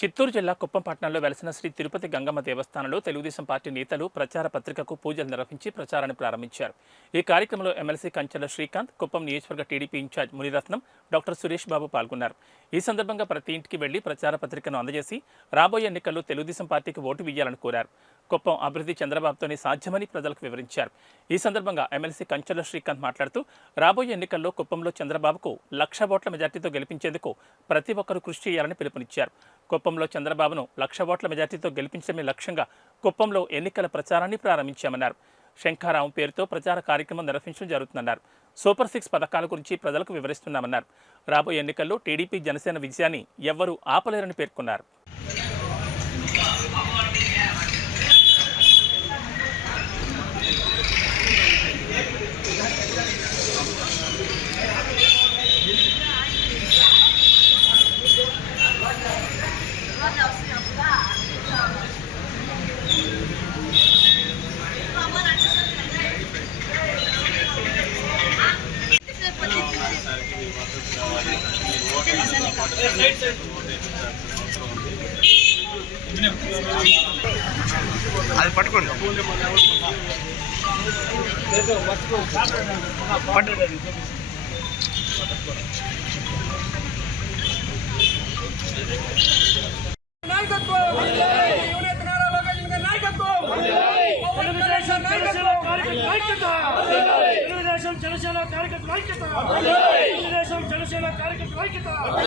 చిత్తూరు జిల్లా కుప్పం పట్టణంలో వెలసిన శ్రీ తిరుపతి గంగమ్మ దేవస్థానంలో తెలుగుదేశం పార్టీ నేతలు ప్రచార పత్రికకు పూజలు నిర్వహించి ప్రచారాన్ని ప్రారంభించారు. ఈ కార్యక్రమంలో ఎమ్మెల్సీ కంచెల శ్రీకాంత్, కుప్పం నియోజకవర్గ TDP in-charge Muniratnam, doctor Suresh Babu పాల్గొన్నారు. ఈ సందర్భంగా ప్రతి ఇంటికి వెళ్లి ప్రచార పత్రికను అందజేసి రాబోయే ఎన్నికల్లో తెలుగుదేశం పార్టీకి ఓటు వేయాలని కోరారు. కుప్పం అభివృద్ధి చంద్రబాబుతోనే సాధ్యమని ప్రజలకు వివరించారు. ఈ సందర్భంగా ఎమ్మెల్సీ కంచెల శ్రీకాంత్ మాట్లాడుతూ రాబోయే ఎన్నికల్లో కుప్పంలో చంద్రబాబుకు 1,00,000 ఓట్ల మెజార్టీతో గెలిపించేందుకు ప్రతి ఒక్కరూ కృషి చేయాలని పిలుపునిచ్చారు. కుప్పంలో చంద్రబాబును 1,00,000 ఓట్ల మెజార్టీతో గెలిపించడమే లక్ష్యంగా కుప్పంలో ఎన్నికల ప్రచారాన్ని ప్రారంభించామన్నారు. శంఖారావం పేరుతో ప్రచార కార్యక్రమం నిర్వహించడం జరుగుతుందన్నారు. సూపర్ 6 పథకాల గురించి ప్రజలకు వివరిస్తున్నామన్నారు. రాబోయే ఎన్నికల్లో టీడీపీ జనసేన విజయాన్ని ఎవ్వరూ ఆపలేరని పేర్కొన్నారు. అది పట్టుకోండి. తెలుగుదేశం జనసేన కార్యకర్తల ఐక్యత.